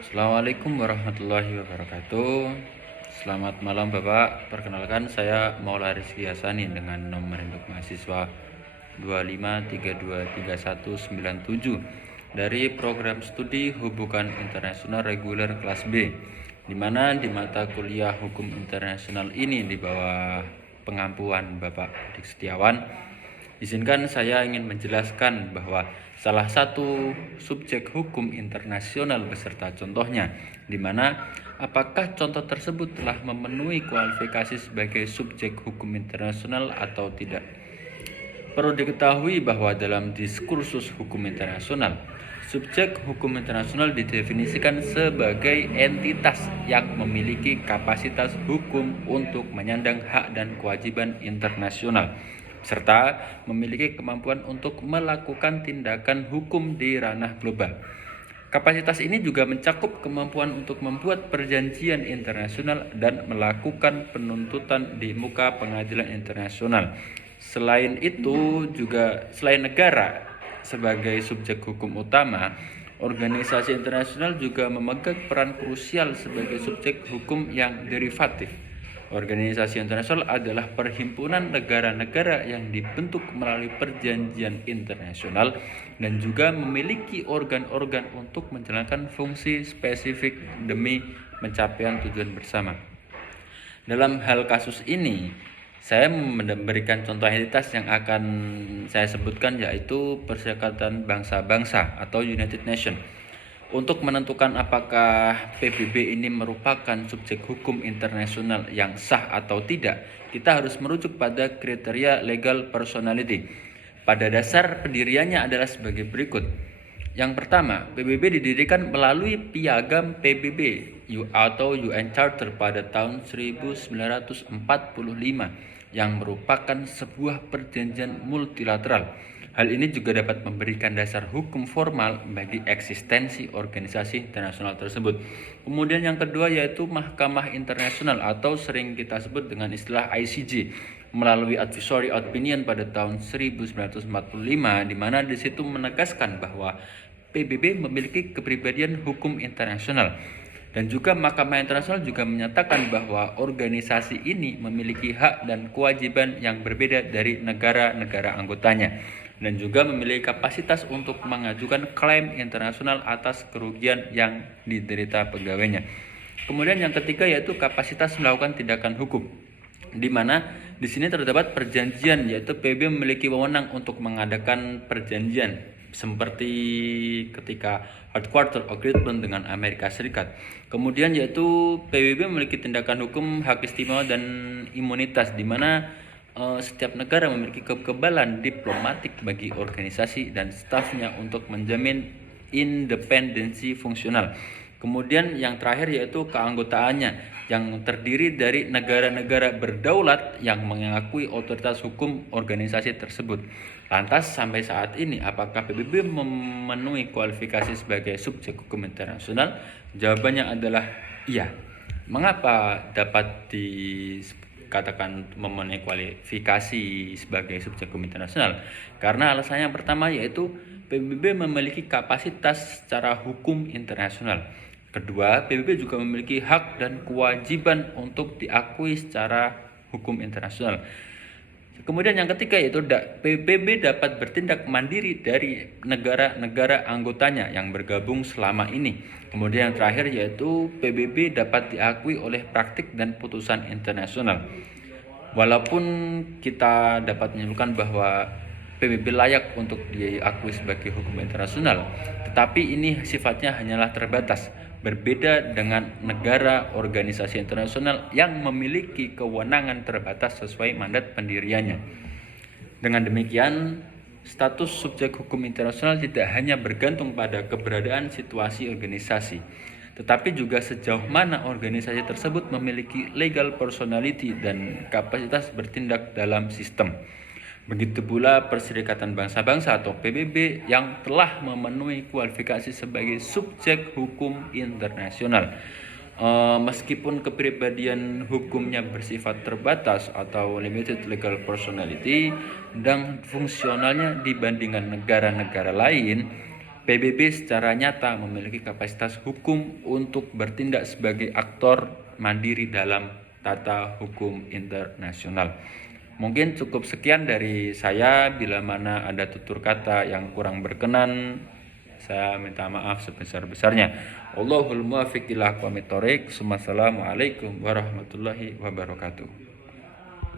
Assalamualaikum warahmatullahi wabarakatuh. Selamat malam Bapak. Perkenalkan saya Maula Rizky Hasani dengan nomor induk mahasiswa 25323197 dari program studi Hubungan Internasional Reguler kelas B, di mana di mata kuliah Hukum Internasional ini di bawah pengampuan Bapak Dik Setiawan, izinkan saya ingin menjelaskan bahwa salah satu subjek hukum internasional beserta contohnya, di mana apakah contoh tersebut telah memenuhi kualifikasi sebagai subjek hukum internasional atau tidak. Perlu diketahui bahwa dalam diskursus hukum internasional, subjek hukum internasional didefinisikan sebagai entitas yang memiliki kapasitas hukum untuk menyandang hak dan kewajiban internasional, serta memiliki kemampuan untuk melakukan tindakan hukum di ranah global. Kapasitas ini juga mencakup kemampuan untuk membuat perjanjian internasional dan melakukan penuntutan di muka pengadilan internasional. Selain negara sebagai subjek hukum utama, organisasi internasional juga memegang peran krusial sebagai subjek hukum yang derivatif. Organisasi internasional adalah perhimpunan negara-negara yang dibentuk melalui perjanjian internasional dan juga memiliki organ-organ untuk menjalankan fungsi spesifik demi pencapaian tujuan bersama. Dalam hal kasus ini, saya memberikan contoh entitas yang akan saya sebutkan, yaitu Perserikatan Bangsa-Bangsa atau United Nations. Untuk menentukan apakah PBB ini merupakan subjek hukum internasional yang sah atau tidak, kita harus merujuk pada kriteria legal personality. Pada dasar pendiriannya adalah sebagai berikut. Yang pertama, PBB didirikan melalui Piagam PBB atau UN Charter pada tahun 1945 yang merupakan sebuah perjanjian multilateral. Hal ini juga dapat memberikan dasar hukum formal bagi eksistensi organisasi internasional tersebut. Kemudian yang kedua yaitu Mahkamah Internasional atau sering kita sebut dengan istilah ICJ melalui Advisory Opinion pada tahun 1945, di mana di situ menegaskan bahwa PBB memiliki kepribadian hukum internasional. Dan juga Mahkamah Internasional juga menyatakan bahwa organisasi ini memiliki hak dan kewajiban yang berbeda dari negara-negara anggotanya, dan juga memiliki kapasitas untuk mengajukan klaim internasional atas kerugian yang diderita pegawainya. Kemudian yang ketiga yaitu kapasitas melakukan tindakan hukum, di mana di sini terdapat perjanjian, yaitu PBB memiliki wewenang untuk mengadakan perjanjian seperti ketika Headquarter Agreement dengan Amerika Serikat. Kemudian yaitu PBB memiliki tindakan hukum, hak istimewa dan imunitas, di mana setiap negara memiliki kekebalan diplomatik bagi organisasi dan stafnya untuk menjamin independensi fungsional. Kemudian yang terakhir yaitu keanggotaannya yang terdiri dari negara-negara berdaulat yang mengakui otoritas hukum organisasi tersebut. Lantas sampai saat ini apakah PBB memenuhi kualifikasi sebagai subjek hukum internasional? Jawabannya adalah iya. Mengapa dapat dikatakan memenuhi kualifikasi sebagai subjek hukum internasional? Karena alasannya yang pertama yaitu PBB memiliki kapasitas secara hukum internasional. Kedua, PBB juga memiliki hak dan kewajiban untuk diakui secara hukum internasional. Kemudian yang ketiga yaitu PBB dapat bertindak mandiri dari negara-negara anggotanya yang bergabung selama ini. Kemudian yang terakhir yaitu PBB dapat diakui oleh praktik dan putusan internasional. Walaupun kita dapat menyimpulkan bahwa PBB layak untuk diakui sebagai hukum internasional, tetapi ini sifatnya hanyalah terbatas, berbeda dengan negara organisasi internasional yang memiliki kewenangan terbatas sesuai mandat pendiriannya. Dengan demikian, status subjek hukum internasional tidak hanya bergantung pada keberadaan situasi organisasi, tetapi juga sejauh mana organisasi tersebut memiliki legal personality dan kapasitas bertindak dalam sistem. Begitu pula Perserikatan Bangsa-Bangsa atau PBB yang telah memenuhi kualifikasi sebagai subjek hukum internasional. Meskipun kepribadian hukumnya bersifat terbatas atau limited legal personality dan fungsionalnya dibandingkan negara-negara lain, PBB secara nyata memiliki kapasitas hukum untuk bertindak sebagai aktor mandiri dalam tata hukum internasional. Mungkin cukup sekian dari saya. Bila mana ada tutur kata yang kurang berkenan, saya minta maaf sebesar-besarnya. Allahul muwaffiq ila aqwamit thoriq. Wassalamualaikum warahmatullahi wabarakatuh.